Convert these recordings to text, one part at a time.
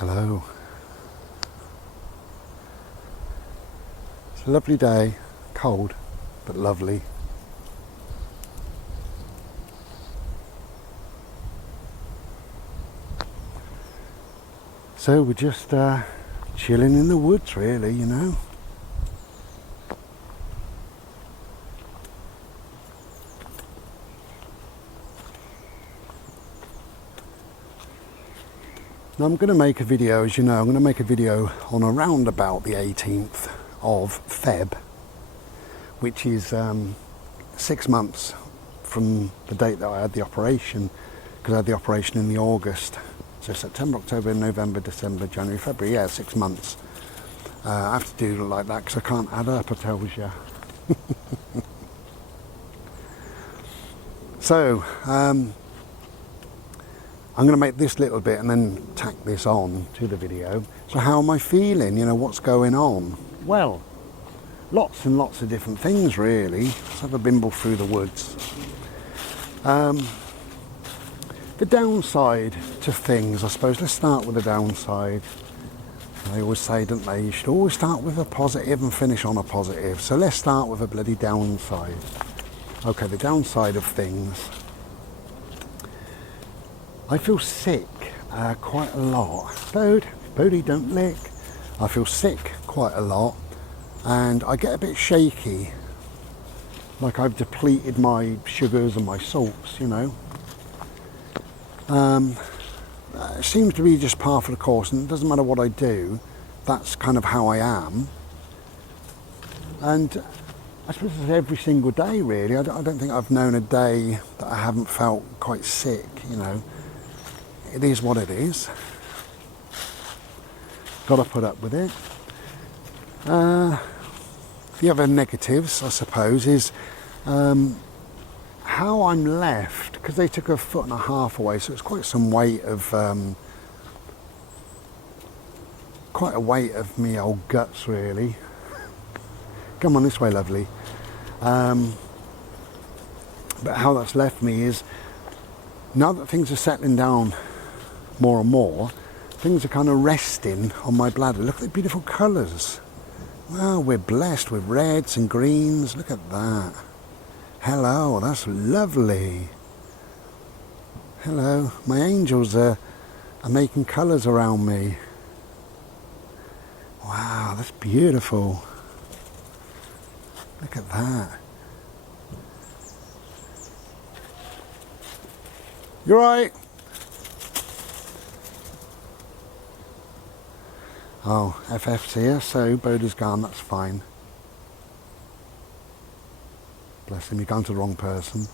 Hello. It's a lovely day, cold but lovely. So we're just chilling in the woods really, you know. Now I'm going to make a video, as you know, I'm going to make a video on around about the 18th of Feb, which is 6 months from the date that I had the operation, because I had the operation in the August. So September, October, November, December, January, February, yeah, 6 months. I have to do it like that because I can't add up, I tells you. So, I'm going to make this little bit and then tack this on to the video. So how am I feeling? You know, what's going on? Well, lots and lots of different things really. Let's have a bimble through the woods. The downside to things, I suppose, let's start with the downside. They always say, don't they, you should always start with a positive and finish on a positive. So let's start with a bloody downside. Okay, the downside of things. I feel sick quite a lot. Bodie, don't lick. I feel sick quite a lot and I get a bit shaky. Like I've depleted my sugars and my salts, you know. It seems to be just par for the course, and it doesn't matter what I do, that's kind of how I am. And I suppose it's every single day really. I don't think I've known a day that I haven't felt quite sick, you know. It is what it is. Got to put up with it. The other negatives, I suppose, is how I'm left, because they took 1.5 foot away, so it's quite some weight of quite a weight of me old guts really. Come on this way, lovely. But how that's left me is, now that things are settling down more and more, things are kind of resting on my bladder. Look at the beautiful colours. Well, we're blessed with reds and greens. Look at that. Hello, that's lovely. Hello, my angels are making colours around me. Wow, that's beautiful. Look at that. You right? Oh, FF's here, so Bodie's gone, that's fine. Bless him, you've gone to the wrong person.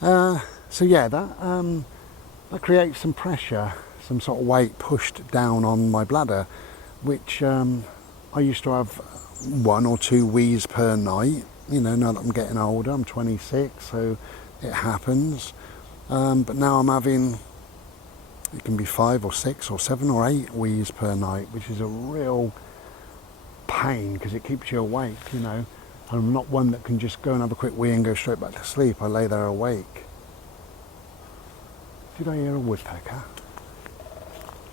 So yeah, that creates some pressure, some sort of weight pushed down on my bladder, which I used to have 1 or 2 wheeze per night. You know, now that I'm getting older, I'm 26, so it happens. But now I'm having, it can be 5 or 6 or 7 or 8 wheeze per night, which is a real pain because it keeps you awake, you know. I'm not one that can just go and have a quick wee and go straight back to sleep. I lay there awake. Did I hear a woodpecker?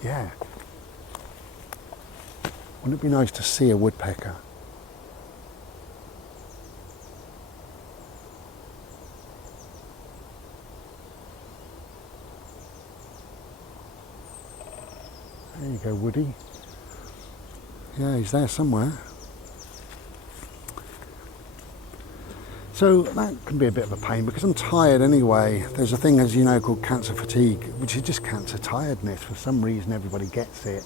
Yeah. Wouldn't it be nice to see a woodpecker? There you go, Woody. Yeah, he's there somewhere. So that can be a bit of a pain because I'm tired anyway. There's a thing, as you know, called cancer fatigue, which is just cancer tiredness. For some reason, everybody gets it.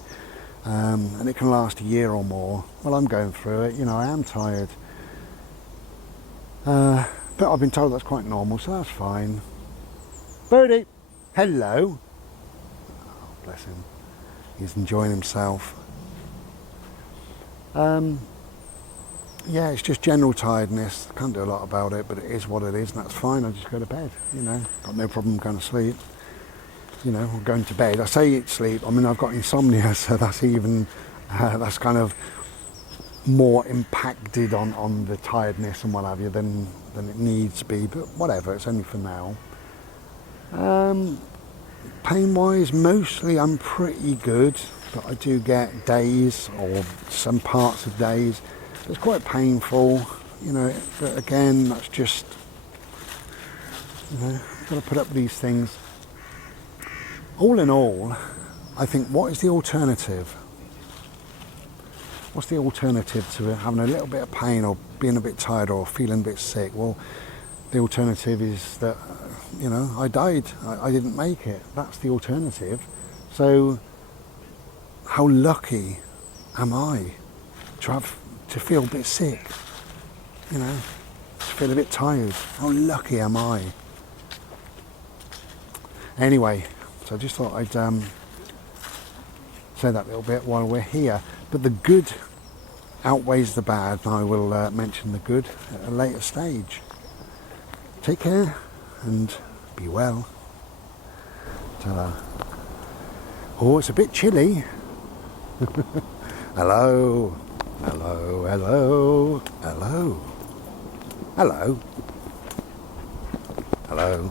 And it can last a year or more. Well, I'm going through it. You know, I am tired. But I've been told that's quite normal, so that's fine. Bodie, hello. Oh, bless him. He's enjoying himself. Yeah, it's just general tiredness. Can't do a lot about it, but it is what it is, and that's fine. I just go to bed, you know. Got no problem going to sleep. You know, or going to bed. I say eat sleep. I mean, I've got insomnia, so that's even, that's kind of more impacted on the tiredness and what have you than it needs to be. But whatever, it's only for now. Pain wise, mostly I'm pretty good, but I do get days or some parts of days it's quite painful, you know, but again, that's just, you know, got to put up with these things. All in all, I think, what is the alternative? What's the alternative to having a little bit of pain or being a bit tired or feeling a bit sick? Well, the alternative is that, you know, I died. I didn't make it. That's the alternative. So how lucky am I to feel a bit sick? You know, to feel a bit tired. How lucky am I? Anyway, so I just thought I'd say that little bit while we're here. But the good outweighs the bad, and I will mention the good at a later stage. Take care and be well. Ta-da. Oh, it's a bit chilly. Hello. Hello, hello, hello. Hello. Hello.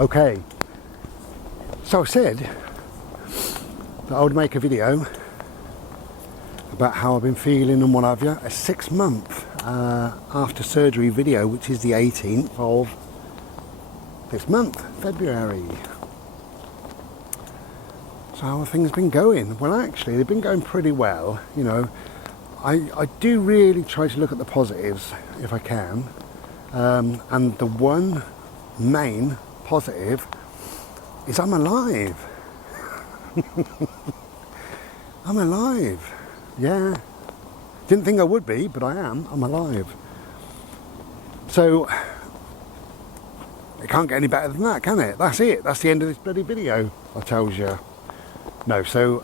Okay. So I said that I would make a video about how I've been feeling and what have you. A 6-month after surgery video, which is the 18th of this month, February. So how have things been going? Well, actually, they've been going pretty well. You know, I do really try to look at the positives if I can. And the one main positive is I'm alive. I'm alive. Yeah. Didn't think I would be, but I am. I'm alive. So it can't get any better than that, can it? That's it. That's the end of this bloody video, I tells you. No, so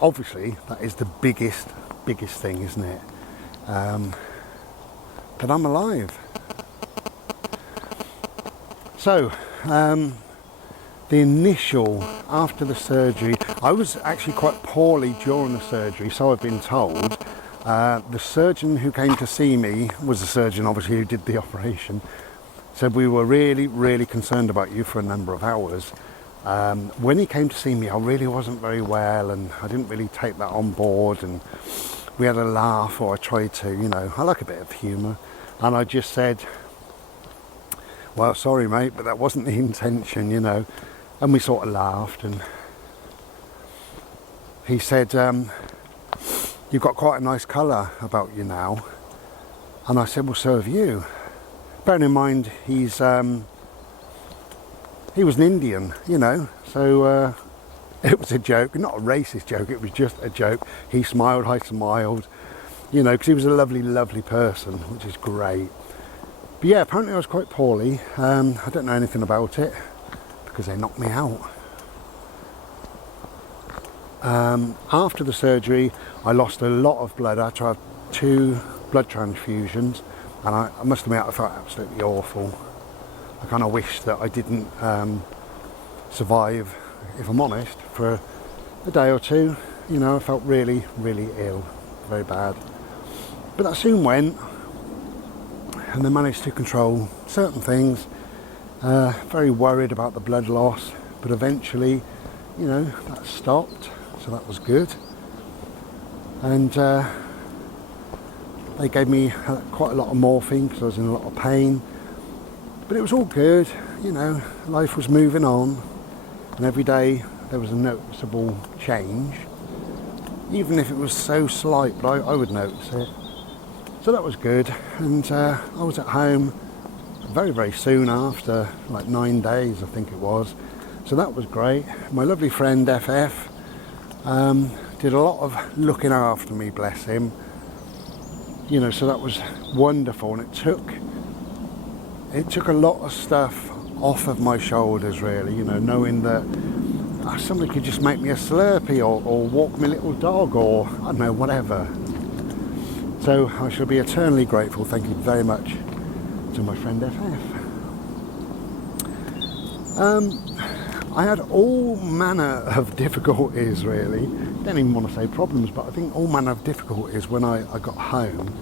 obviously that is the biggest thing, isn't it? But I'm alive. So, the initial, after the surgery, I was actually quite poorly during the surgery, so I've been told. The surgeon who came to see me was the surgeon, obviously, who did the operation. Said we were really concerned about you for a number of hours. When he came to see me, I really wasn't very well, and I didn't really take that on board, and we had a laugh, or I tried to, you know, I like a bit of humour, and I just said, well, sorry mate, but that wasn't the intention, you know. And we sort of laughed, and he said, you've got quite a nice colour about you now. And I said, well, so have you. Bearing in mind, he was an Indian, you know, so it was a joke, not a racist joke, it was just a joke. He smiled, I smiled, you know, because he was a lovely person, which is great. But yeah, apparently I was quite poorly. I don't know anything about it because they knocked me out. After the surgery, I lost a lot of blood. I had to have 2 blood transfusions, and I must admit I felt absolutely awful. I kind of wish that I didn't survive, if I'm honest, for a day or 2. You know, I felt really ill, very bad. But that soon went, and they managed to control certain things. Very worried about the blood loss, but eventually, you know, that stopped, so that was good. And they gave me quite a lot of morphine because I was in a lot of pain. But it was all good, you know, life was moving on, and every day there was a noticeable change, even if it was so slight, but I would notice it. So that was good, and I was at home very soon after, like 9 days I think it was, so that was great. My lovely friend FF did a lot of looking after me, bless him, you know, so that was wonderful, and it took a lot of stuff off of my shoulders, really, you know, knowing that somebody could just make me a Slurpee or walk my little dog, or I don't know, whatever. So I shall be eternally grateful. Thank you very much to my friend FF. I had all manner of difficulties, really. Don't even want to say problems, but I think all manner of difficulties when I got home,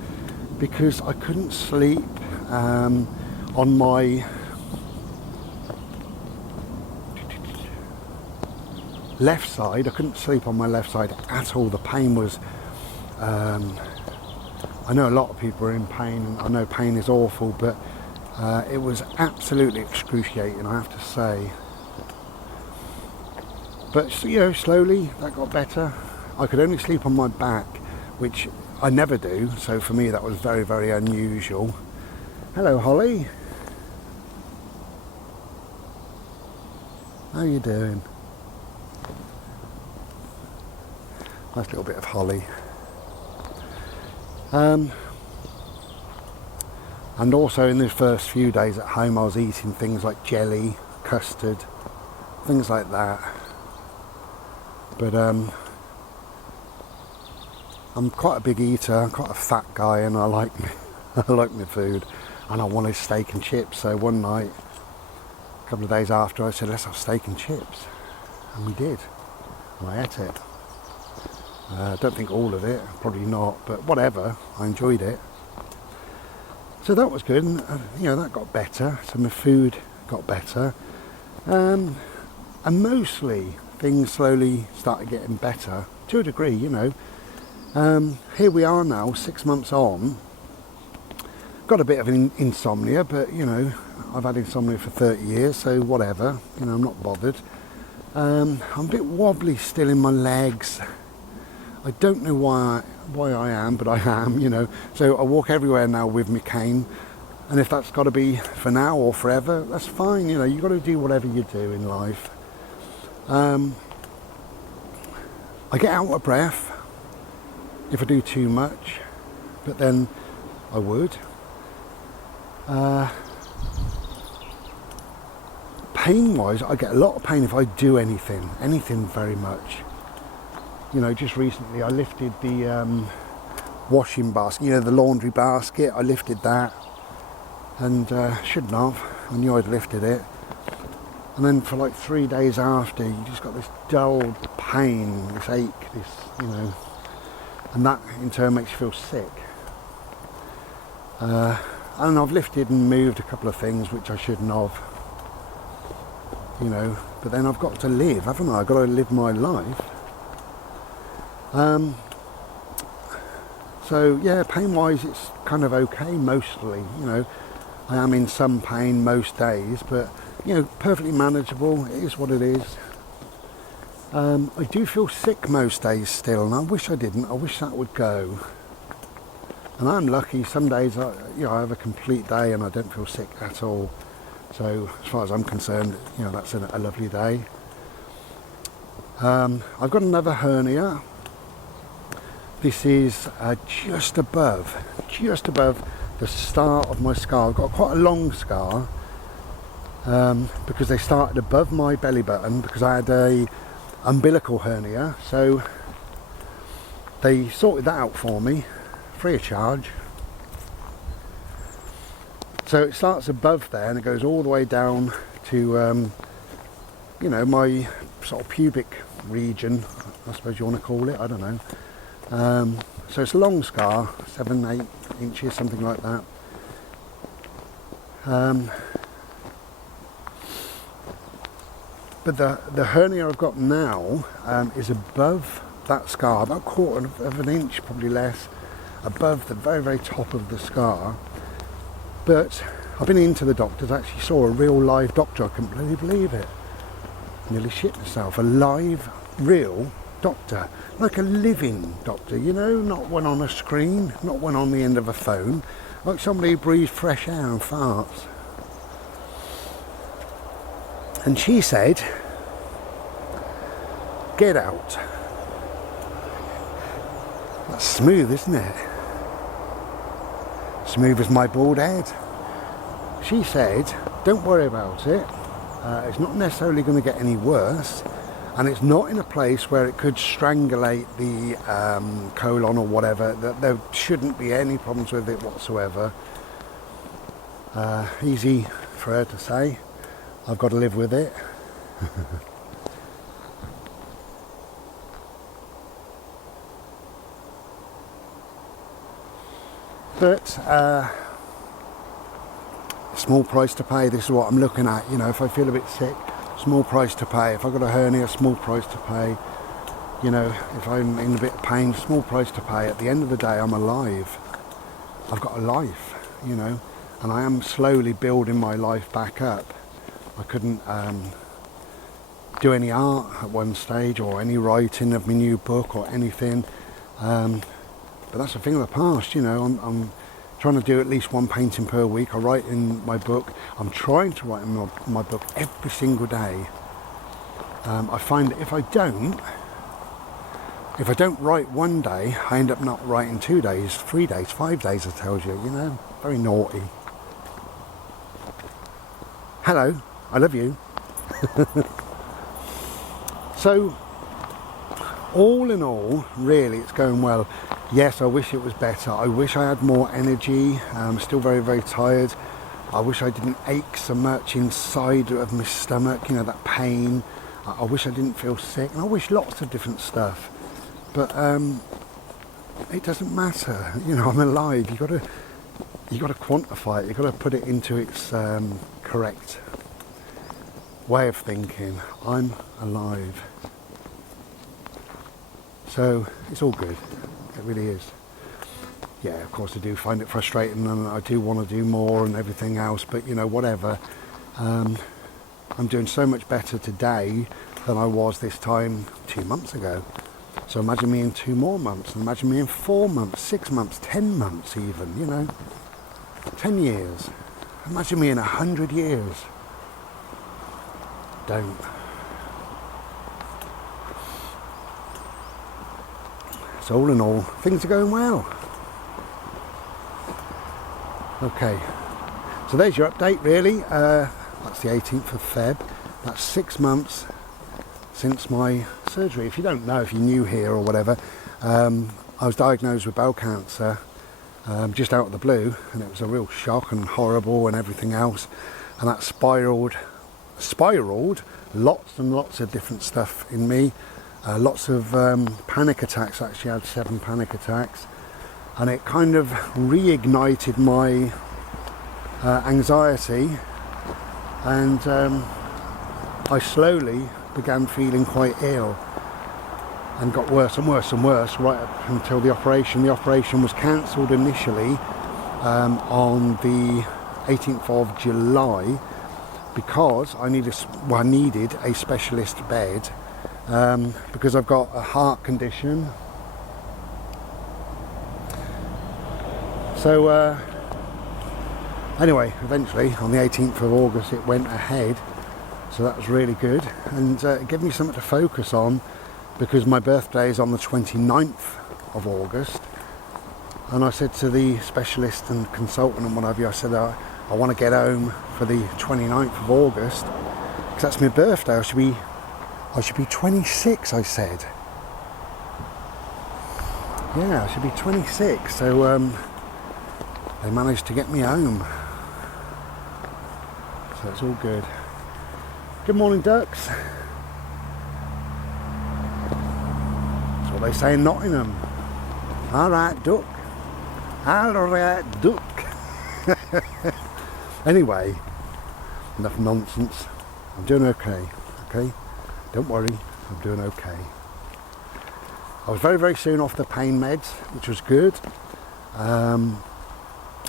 because I couldn't sleep on my left side, I couldn't sleep on my left side at all. The pain was, I know a lot of people are in pain, and I know pain is awful, but it was absolutely excruciating, I have to say. But you know, slowly that got better. I could only sleep on my back, which I never do, so for me that was very, very unusual. Hello, Holly. How are you doing? Nice little bit of Holly. And also in the first few days at home I was eating things like jelly, custard, things like that. But I'm quite a big eater, I'm quite a fat guy, and I like my food, and I wanted steak and chips. So one night, a couple of days after, I said, let's have steak and chips, and we did, and I ate it. I don't think all of it, probably not, but whatever, I enjoyed it. So that was good, and you know, that got better, so my food got better, and mostly things slowly started getting better, to a degree, you know. Here we are now, 6 months on. Got a bit of insomnia, but you know, I've had insomnia for 30 years, so whatever, you know, I'm not bothered. I'm a bit wobbly still in my legs. I don't know why I am, but I am, you know. So I walk everywhere now with my cane, and if that's got to be for now or forever, that's fine, you know. You've got to do whatever you do in life. I get out of breath if I do too much, but then I would. Pain wise, I get a lot of pain if I do anything very much. You know, just recently I lifted the washing basket, you know, the laundry basket, I lifted that, and shouldn't have, I knew I'd lifted it. And then for like 3 days after, you just got this dull pain, this ache, this, you know, and that in turn makes you feel sick. And I've lifted and moved a couple of things which I shouldn't have, you know, but then I've got to live, haven't I? I've got to live my life. So yeah, pain wise it's kind of okay mostly, you know. I am in some pain most days, but you know, perfectly manageable. It is what it is. I do feel sick most days still, and I wish I didn't. I wish that would go. And I'm lucky. Some days, I have a complete day and I don't feel sick at all. So as far as I'm concerned, you know, that's a lovely day. I've got another hernia. This is just above the start of my scar. I've got quite a long scar. Because they started above my belly button, because I had a umbilical hernia, so they sorted that out for me free of charge. So it starts above there and it goes all the way down to you know, my sort of pubic region, I suppose you want to call it, I don't know. So it's a long scar, 7-8 inches, something like that. But the hernia I've got now is above that scar, about a quarter of an inch, probably less, above the very, very top of the scar. But I've been into the doctors, actually saw a real live doctor, I couldn't really believe it. Nearly shit myself, a live, real doctor, like a living doctor, you know, not one on a screen, not one on the end of a phone, like somebody who breathes fresh air and farts. And she said, get out. That's smooth, isn't it? Smooth as my bald head. She said, don't worry about it. It's not necessarily going to get any worse. And it's not in a place where it could strangulate the colon or whatever. There shouldn't be any problems with it whatsoever. Easy for her to say. I've got to live with it. But small price to pay. This is what I'm looking at. You know, if I feel a bit sick, Small price to pay. If I've got a hernia, small price to pay. You know, if I'm in a bit of pain, small price to pay. At the end of the day, I'm alive. I've got a life, you know, and I am slowly building my life back up. I couldn't do any art at one stage, or any writing of my new book or anything. But that's a thing of the past, you know. I'm trying to do at least one painting per week. I write in my book. I'm trying to write in my book every single day. I find that if I don't write one day, I end up not writing 2 days, 3 days, 5 days, I tells you, you know. Very naughty. Hello, I love you. So, all in all, really, it's going well. Yes, I wish it was better. I wish I had more energy. I'm still very, very tired. I wish I didn't ache so much inside of my stomach, you know, that pain. I wish I didn't feel sick. And I wish lots of different stuff. But it doesn't matter. You know, I'm alive. You got to quantify it. You got to put it into its correct way of thinking. I'm alive. So it's all good. It really is. Yeah, of course I do find it frustrating, and I do want to do more and everything else, but you know, whatever. I'm doing so much better today than I was this time 2 months ago. So imagine me in 2 more months, and imagine me in 4 months, 6 months, 10 months even, you know. 10 years. Imagine me in 100 years. Don't. So all in all, things are going well. Okay, so there's your update really. That's the 18th of Feb. That's 6 months since my surgery. If you don't know, if you're new here or whatever, I was diagnosed with bowel cancer just out of the blue, and it was a real shock and horrible and everything else, and that spiraled lots and lots of different stuff in me. Lots of panic attacks. Actually, I had 7 panic attacks, and it kind of reignited my anxiety, and I slowly began feeling quite ill, and got worse and worse and worse right up until the operation. The operation was cancelled initially on the 18th of July because I needed a specialist bed. Because I've got a heart condition. So anyway, eventually on the 18th of August it went ahead, so that was really good, and it gave me something to focus on, because my birthday is on the 29th of August, and I said to the specialist and consultant and what have you, I said I want to get home for the 29th of August because that's my birthday. I should be 26, I said. Yeah, I should be 26. So they managed to get me home. So it's all good. Good morning, ducks. That's what they say in Nottingham. All right, duck. All right, duck. Anyway, enough nonsense. I'm doing okay, okay? Don't worry, I'm doing okay. I was very, very soon off the pain meds, which was good.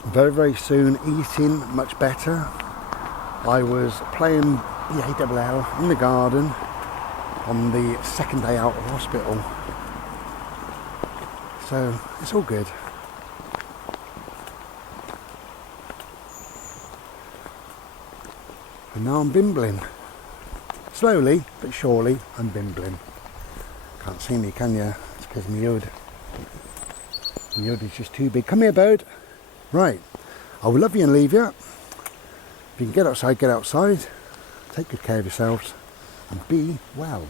Very, very soon eating much better. I was playing the ALL in the garden on the 2nd day out of hospital. So it's all good. And now I'm bimbling. Slowly but surely I'm bimbling. Can't see me, can you? It's because my hood is just too big. Come here, bird. Right, I will love you and leave you. If you can get outside, get outside. Take good care of yourselves and be well.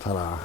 Ta-da.